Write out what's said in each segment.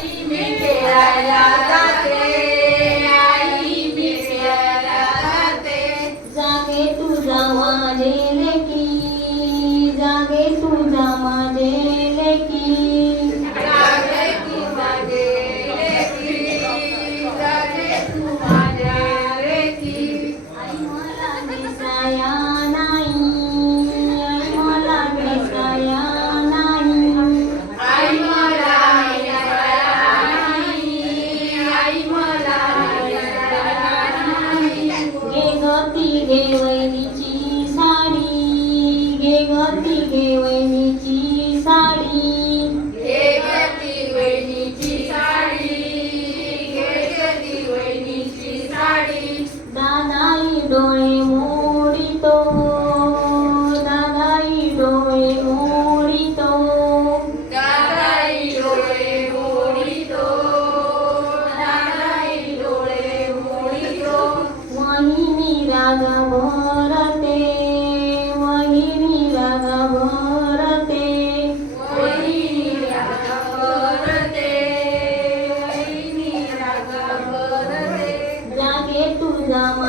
Amen. tidak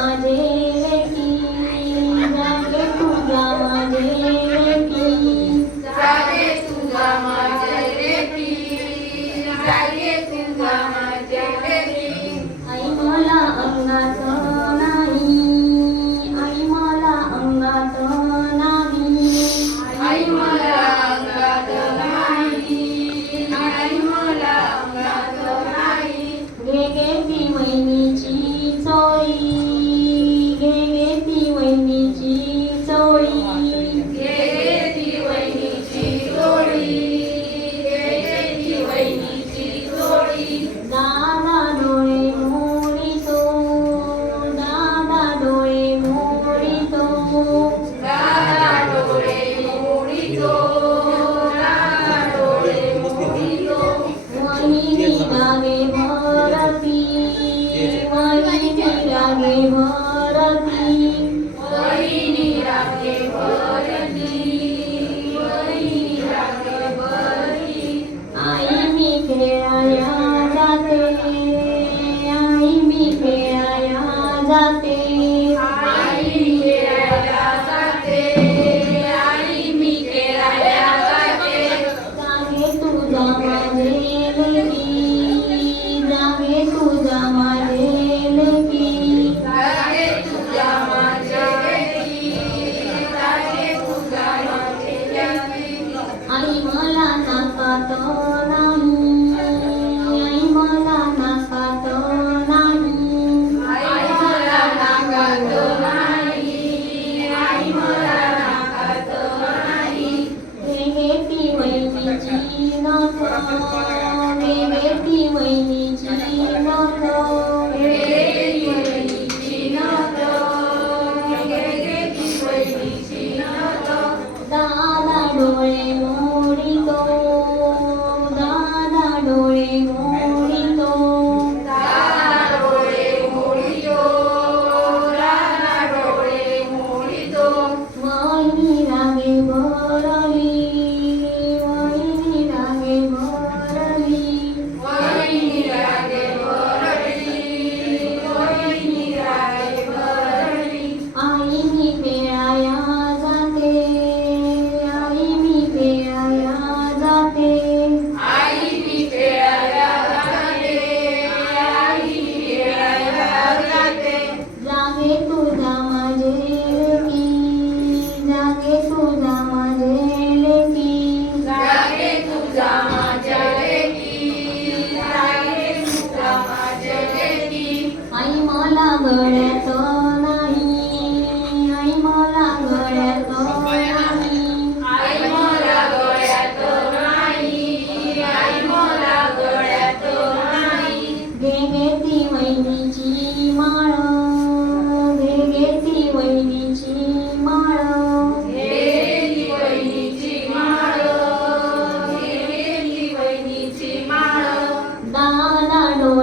তো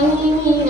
mãe